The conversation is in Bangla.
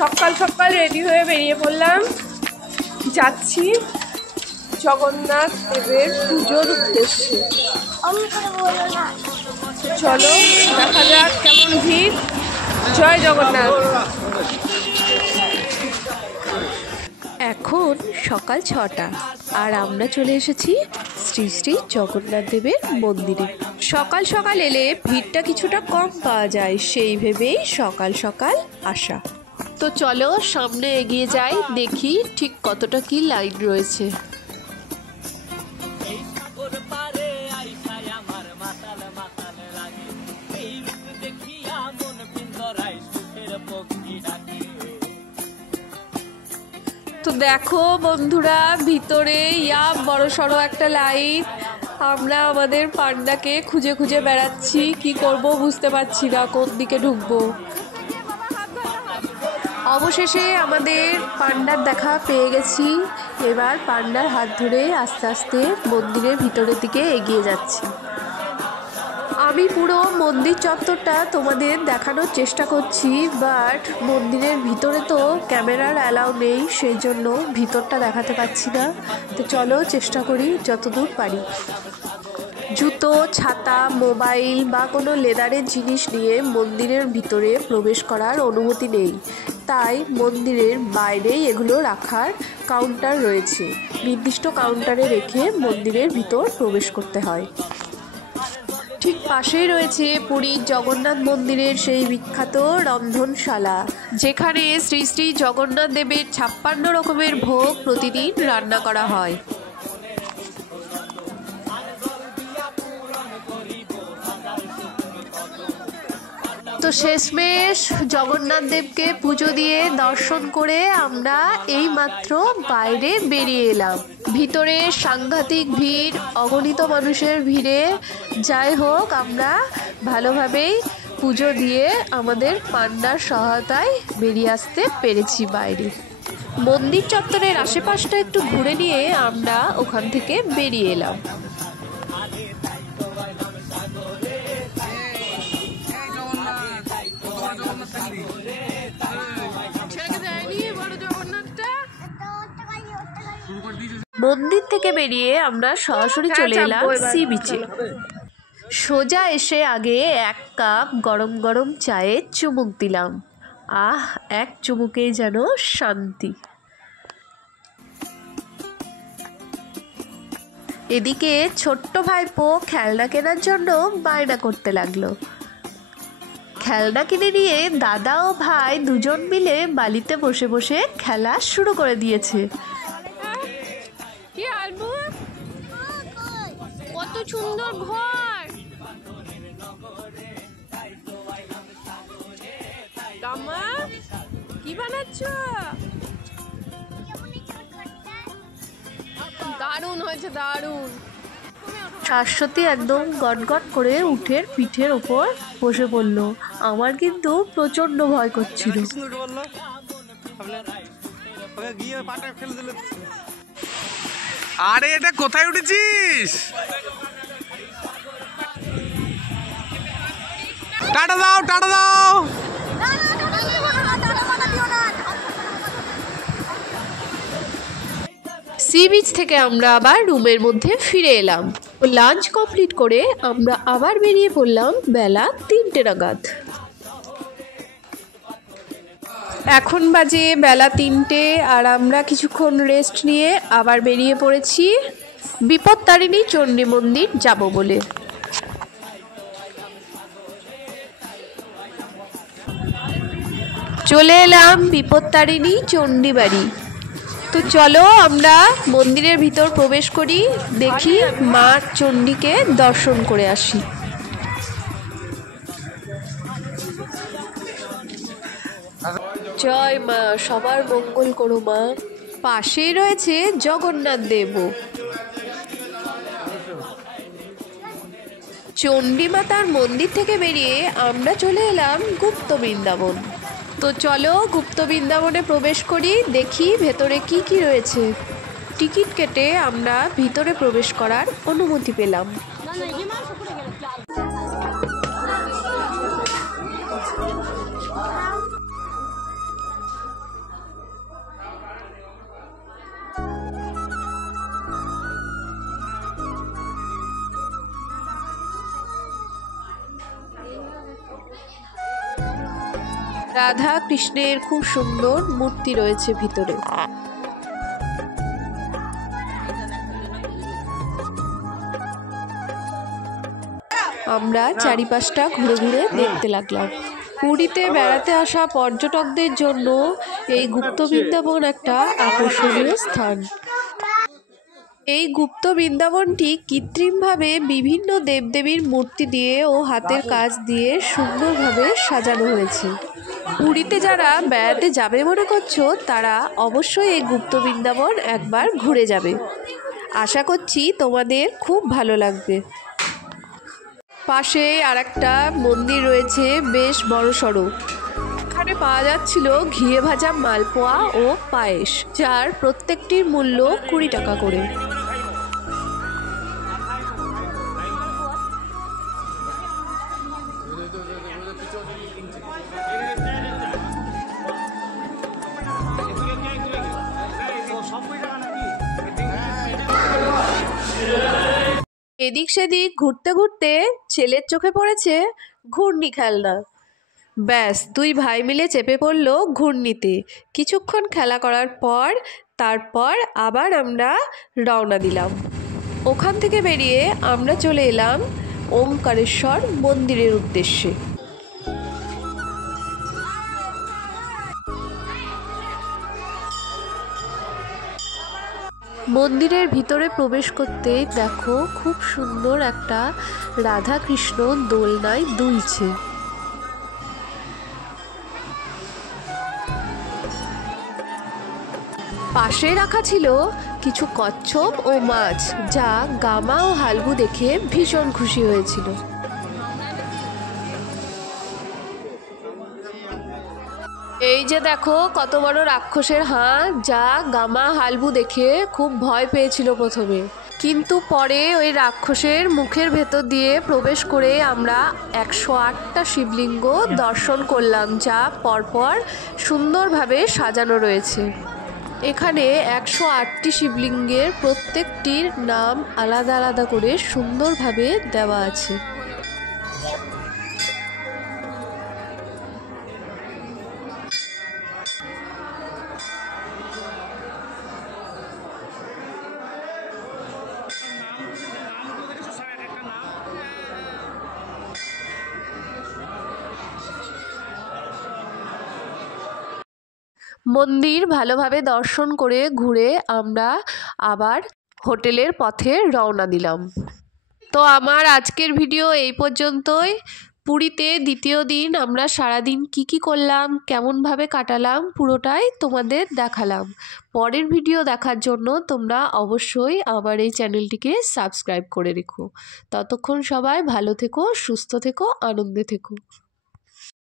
সকাল সকাল রেডি হয়ে বেরিয়ে পড়লাম, যাচ্ছি জগন্নাথ দেবের পুজোর উদ্দেশ্যে। চলো দেখা যাক কেমন ভিড়। জয় জগন্নাথ। এখন সকাল 6টা আর আমরা চলে এসেছি শ্রী শ্রী জগন্নাথ দেবের মন্দিরে। সকাল সকাল এলে ভিড়টা কিছুটা কম পাওয়া যায়, সেই ভেবেই সকাল সকাল আসা। তো চলো সামনে এগিয়ে যাই, দেখি ঠিক কতটা কি লাইন রয়েছে। তো দেখো বন্ধুরা, ভিতরে বড় সড়ো একটা লাইন। আমরা আমাদের পান্ডাকে খুঁজে খুঁজে বেড়াচ্ছি, কি করব বুঝতে পারছি না, কোন দিকে ঢুকবো। অবশেষে আমাদের পান্ডার দেখা পেয়ে গেছি। এবার পান্ডার হাত ধরে আস্তে আস্তে মন্দিরের ভিতরের দিকে এগিয়ে যাচ্ছি। আমি পুরো মন্দির চত্বরটা তোমাদের দেখানোর চেষ্টা করছি, বাট মন্দিরের ভিতরে তো ক্যামেরার অ্যালাউ নেই, সেই জন্য ভিতরটা দেখাতে পারছি না। তো চলো চেষ্টা করি যতদূর পারি। জুতো, ছাতা, মোবাইল বা কোনো লেদারের জিনিস নিয়ে মন্দিরের ভিতরে প্রবেশ করার অনুমতি নেই, তাই মন্দিরের বাইরেই এগুলো রাখার কাউন্টার রয়েছে। নির্দিষ্ট কাউন্টারে রেখে মন্দিরের ভিতর প্রবেশ করতে হয়। ঠিক পাশেই রয়েছে পুরীর জগন্নাথ মন্দিরের সেই বিখ্যাত রন্ধনশালা, যেখানে শ্রী শ্রী জগন্নাথ দেবের 56 রকমের ভোগ প্রতিদিন রান্না করা হয়। তো শেষমেশ জগন্নাথ দেবকে পুজো দিয়ে দর্শন করে আমরা এই মাত্র বাইরে বেরিয়ে এলাম। ভিতরে সাংঘাতিক ভিড়, অগণিত মানুষের ভিড়ে যাই হোক আমরা ভালোভাবেই পুজো দিয়ে আমাদের পান্ডার সহায়তায় বেরিয়ে আসতে পেরেছি বাইরে। মন্দির চত্বরের আশেপাশটা একটু ঘুরে নিয়ে আমরা ওখান থেকে বেরিয়ে এলাম। মন্দির থেকে বেরিয়ে আমরা সরাসরি চলে এলাম সি বিচে। সোজা এসে আগে 1 কাপ গরম গরম চায়ে চুমুক দিলাম। এক চুমুকেই যেন শান্তি। এদিকে ছোট্ট ভাইপো খেলনা কেনার জন্য বায়না করতে লাগলো। খেলনা কিনে নিয়ে দাদা ও ভাই দুজন মিলে বালিতে বসে বসে খেলা শুরু করে দিয়েছে। কত সুন্দর ঘর! দামা কি বানাচ্ছ? দারুণ হয়েছে, দারুণ। শাশ্বতী একদম গটগট করে উঠের পিঠের ওপর বসে পড়ল। আমার কিন্তু প্রচন্ড ভয় করছিল। আরে এটা কোথায় উঠেছিস? টাটা দাও, টাটা দাও। সি বিচ থেকে আমরা আবার রুমের মধ্যে ফিরে এলাম। লাঞ্চ কমপ্লিট করে আমরা আবার বেরিয়ে পড়লাম বেলা 3টে নাগাদ। এখন বাজে বেলা 3টে আর আমরা কিছুক্ষণ রেস্ট নিয়ে আবার বেরিয়ে পড়েছি বিপত্তারিণী চণ্ডী মন্দির যাব বলে। চলে এলাম বিপত্তারিণী চণ্ডী বাড়ি। তো চলো আমরা মন্দিরের ভিতর প্রবেশ করি, দেখি মা চণ্ডীকে দর্শন করে আসি। জয় মা, সবার মঙ্গল করো মা। পাশেই রয়েছে জগন্নাথ দেব। চণ্ডী মাতার মন্দির থেকে বেরিয়ে আমরা চলে এলাম গুপ্ত বৃন্দাবন। তো চলো গুপ্ত বৃন্দাবনে প্রবেশ করি, দেখি ভেতরে কি কি রয়েছে। টিকিট কেটে আমরা ভিতরে প্রবেশ করার অনুমতি পেলাম। রাধা কৃষ্ণের খুব সুন্দর মূর্তি রয়েছে ভিতরে। আমরা চারিপাশটা ঘুরে ঘুরে দেখতে লাগলাম। পুরীতে বেড়াতে আসা পর্যটকদের জন্য এই গুপ্ত বৃন্দাবন একটা আকর্ষণীয় স্থান। এই গুপ্ত বৃন্দাবনটি কৃত্রিমভাবে বিভিন্ন দেবদেবীর মূর্তি দিয়ে ও হাতের কাজ দিয়ে সুন্দরভাবে সাজানো হয়েছে। পুরীতে যারা বেড়াতে যাবে মনে করছো তারা অবশ্যই এই গুপ্ত বৃন্দাবন একবার ঘুরে যাবে। আশা করছি তোমাদের খুব ভালো লাগবে। পাশে আরেকটা মন্দির রয়েছে বেশ বড়সড়। এখানে পাওয়া যাচ্ছিল ঘিয়ে ভাজা মালপোয়া ও পায়েস, যার প্রত্যেকটির মূল্য 20 টাকা করে। এদিক সেদিক ঘুরতে ঘুরতে ছেলের চোখে পড়েছে ঘূর্ণি খেলনা। ব্যাস 2 ভাই মিলে চেপে পড়লো ঘূর্ণিতে। কিছুক্ষণ খেলা করার পর তারপর আবার আমরা রওনা দিলাম। ওখান থেকে বেরিয়ে আমরা চলে এলাম ওমকারেশ্বর মন্দিরের উদ্দেশ্যে। মন্দিরের ভিতরে প্রবেশ করতেই দেখো খুব সুন্দর একটা রাধা কৃষ্ণ দোলনায় দুলছে। পাশে রাখা ছিল কিছু কচ্ছপ ও মাছ, যা গামা ও হালবু দেখে ভীষণ খুশি হয়েছিল। এই যে দেখো কত বড় রাক্ষসের হাঁ, যা গামা হালবু দেখে খুব ভয় পেয়েছিল প্রথমে, কিন্তু পরে ওই রাক্ষসের মুখের ভেতর দিয়ে প্রবেশ করে আমরা 108টা শিবলিঙ্গ দর্শন করলাম, যা পরপর সুন্দরভাবে সাজানো রয়েছে। এখানে 108টি শিবলিঙ্গের প্রত্যেকটির নাম আলাদা আলাদা করে সুন্দরভাবে দেওয়া আছে। মন্দির ভালোভাবে দর্শন করে ঘুরে আমরা আবার হোটেলের পথে রওনা দিলাম। তো আমার আজকের ভিডিও এই পর্যন্তই। পুরীতে দ্বিতীয় দিন আমরা সারাদিন কি করলাম, কেমনভাবে কাটালাম, পুরোটাই তোমাদের দেখালাম। পরের ভিডিও দেখার জন্য তোমরা অবশ্যই আমার এই চ্যানেলটিকে সাবস্ক্রাইব করে রেখো। ততক্ষণ সবাই ভালো থেকো, সুস্থ থেকো, আনন্দে থেকো।